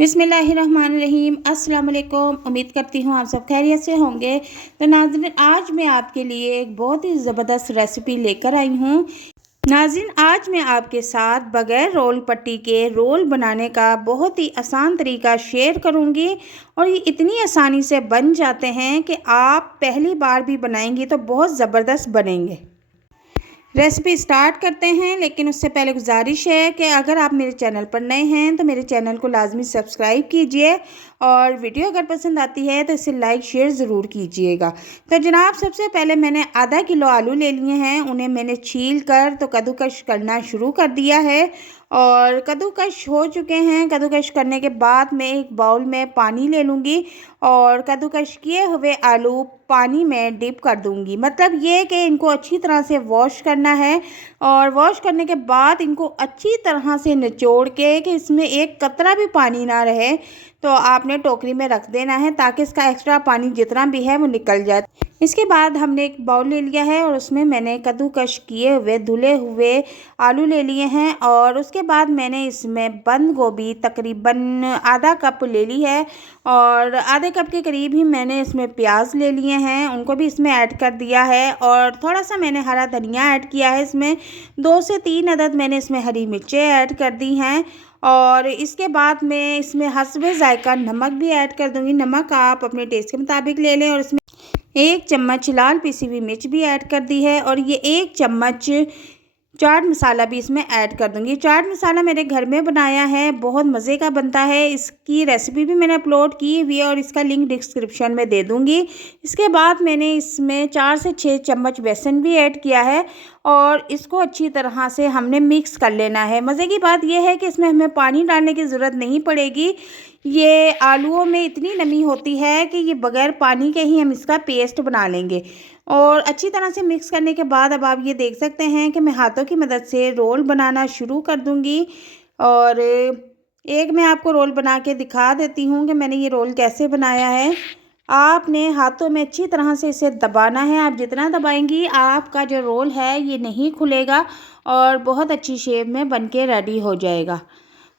बिस्मिल्लाहिर्रहमानिर्रहीम। अस्सलाम वालेकुम। उम्मीद करती हूँ आप सब खैरियत से होंगे। तो नाज़रीन, आज मैं आपके लिए एक बहुत ही ज़बरदस्त रेसिपी लेकर आई हूँ। नाज़रीन, आज मैं आपके साथ बग़ैर रोल पट्टी के रोल बनाने का बहुत ही आसान तरीका शेयर करूँगी और ये इतनी आसानी से बन जाते हैं कि आप पहली बार भी बनाएंगी तो बहुत ज़बरदस्त बनेंगे। रेसिपी स्टार्ट करते हैं, लेकिन उससे पहले गुजारिश है कि अगर आप मेरे चैनल पर नए हैं तो मेरे चैनल को लाजमी सब्सक्राइब कीजिए और वीडियो अगर पसंद आती है तो इसे लाइक शेयर ज़रूर कीजिएगा। तो जनाब, सबसे पहले मैंने आधा किलो आलू ले लिए हैं। उन्हें मैंने छील कर तो कद्दूकश करना शुरू कर दिया है और कद्दूकश हो चुके हैं। कद्दूकश करने के बाद मैं एक बाउल में पानी ले लूँगी और कद्दूकश किए हुए आलू पानी में डिप कर दूंगी। मतलब ये कि इनको अच्छी तरह से वॉश करना है और वॉश करने के बाद इनको अच्छी तरह से निचोड़ के कि इसमें एक कतरा भी पानी ना रहे तो आपने टोकरी में रख देना है, ताकि इसका एक्स्ट्रा पानी जितना भी है वो निकल जाए। इसके बाद हमने एक बाउल ले लिया है और उसमें मैंने कद्दूकश किए हुए धुले हुए आलू ले लिए हैं और उसके बाद मैंने इसमें बंद गोभी तकरीबन आधा कप ले ली है और आधे कप के करीब ही मैंने इसमें प्याज ले लिए हैं, उनको भी इसमें ऐड कर दिया है और थोड़ा सा मैंने हरा धनिया ऐड किया है। इसमें 2 से 3 अदद मैंने इसमें हरी मिर्चें ऐड कर दी हैं और इसके बाद मैं इसमें हस्बे ज़ायका नमक भी ऐड कर दूंगी। नमक आप अपने टेस्ट के मुताबिक ले लें और इसमें 1 चम्मच लाल पिसी हुई मिर्च भी ऐड कर दी है और ये 1 चम्मच चाट मसाला भी इसमें ऐड कर दूंगी। चाट मसाला मैंने घर में बनाया है, बहुत मज़े का बनता है। इसकी रेसिपी भी मैंने अपलोड की हुई है और इसका लिंक डिस्क्रिप्शन में दे दूंगी। इसके बाद मैंने इसमें 4 से 6 चम्मच बेसन भी ऐड किया है और इसको अच्छी तरह से हमने मिक्स कर लेना है। मज़े की बात यह है कि इसमें हमें पानी डालने की ज़रूरत नहीं पड़ेगी। ये आलूओं में इतनी नमी होती है कि ये बग़ैर पानी के ही हम इसका पेस्ट बना लेंगे। और अच्छी तरह से मिक्स करने के बाद अब आप ये देख सकते हैं कि मैं हाथों की मदद से रोल बनाना शुरू कर दूंगी और एक मैं आपको रोल बना के दिखा देती हूँ कि मैंने ये रोल कैसे बनाया है। आपने हाथों में अच्छी तरह से इसे दबाना है। आप जितना दबाएंगी आपका जो रोल है ये नहीं खुलेगा और बहुत अच्छी शेप में बनके रेडी हो जाएगा।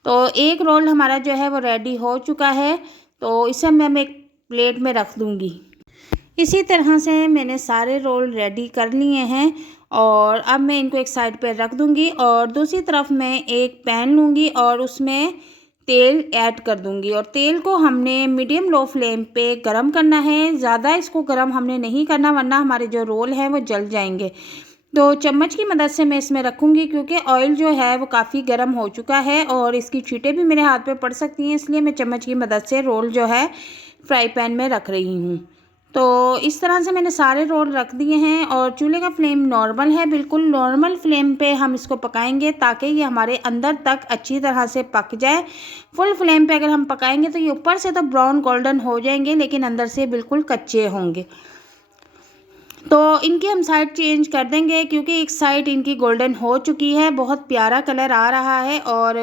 तो एक रोल हमारा जो है वो रेडी हो चुका है, तो इसे मैं एक प्लेट में रख दूँगी। इसी तरह से मैंने सारे रोल रेडी कर लिए हैं और अब मैं इनको एक साइड पर रख दूंगी और दूसरी तरफ मैं एक पैन लूँगी और उसमें तेल ऐड कर दूंगी और तेल को हमने मीडियम लो फ्लेम पे गरम करना है। ज़्यादा इसको गरम हमने नहीं करना, वरना हमारे जो रोल हैं वो जल जाएंगे। तो चम्मच की मदद से मैं इसमें रखूँगी क्योंकि ऑयल जो है वो काफ़ी गर्म हो चुका है और इसकी छींटें भी मेरे हाथ पे पड़ सकती हैं, इसलिए मैं चम्मच की मदद से रोल जो है फ्राई पैन में रख रही हूँ। तो इस तरह से मैंने सारे रोल रख दिए हैं और चूल्हे का फ्लेम नॉर्मल है। बिल्कुल नॉर्मल फ्लेम पे हम इसको पकाएंगे ताकि ये हमारे अंदर तक अच्छी तरह से पक जाए। फुल फ्लेम पे अगर हम पकाएंगे तो ये ऊपर से तो ब्राउन गोल्डन हो जाएंगे, लेकिन अंदर से बिल्कुल कच्चे होंगे। तो इनकी हम साइड चेंज कर देंगे क्योंकि एक साइड इनकी गोल्डन हो चुकी है, बहुत प्यारा कलर आ रहा है और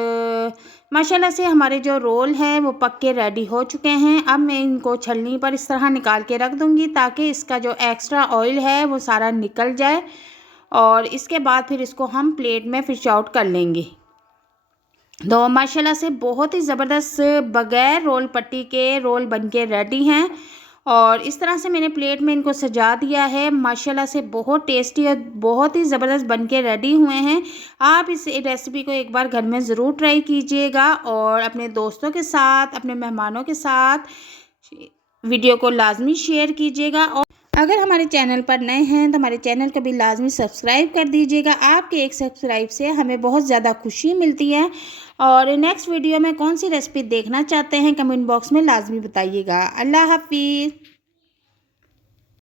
माशाल्लाह से हमारे जो रोल हैं वो पक के रेडी हो चुके हैं। अब मैं इनको छलनी पर इस तरह निकाल के रख दूंगी ताकि इसका जो एक्स्ट्रा ऑयल है वो सारा निकल जाए और इसके बाद फिर इसको हम प्लेट में फिश आउट कर लेंगे। तो माशाल्लाह से बहुत ही ज़बरदस्त बग़ैर रोल पट्टी के रोल बनके रेडी हैं और इस तरह से मैंने प्लेट में इनको सजा दिया है। माशाल्लाह से बहुत टेस्टी और बहुत ही ज़बरदस्त बनके रेडी हुए हैं। आप इस रेसिपी को एक बार घर में ज़रूर ट्राई कीजिएगा और अपने दोस्तों के साथ, अपने मेहमानों के साथ वीडियो को लाजमी शेयर कीजिएगा। और अगर हमारे चैनल पर नए हैं तो हमारे चैनल को भी लाजमी सब्सक्राइब कर दीजिएगा। आपके एक सब्सक्राइब से हमें बहुत ज़्यादा खुशी मिलती है। और नेक्स्ट वीडियो में कौन सी रेसिपी देखना चाहते हैं कमेंट बॉक्स में लाजमी बताइएगा। अल्लाह हाफिज़।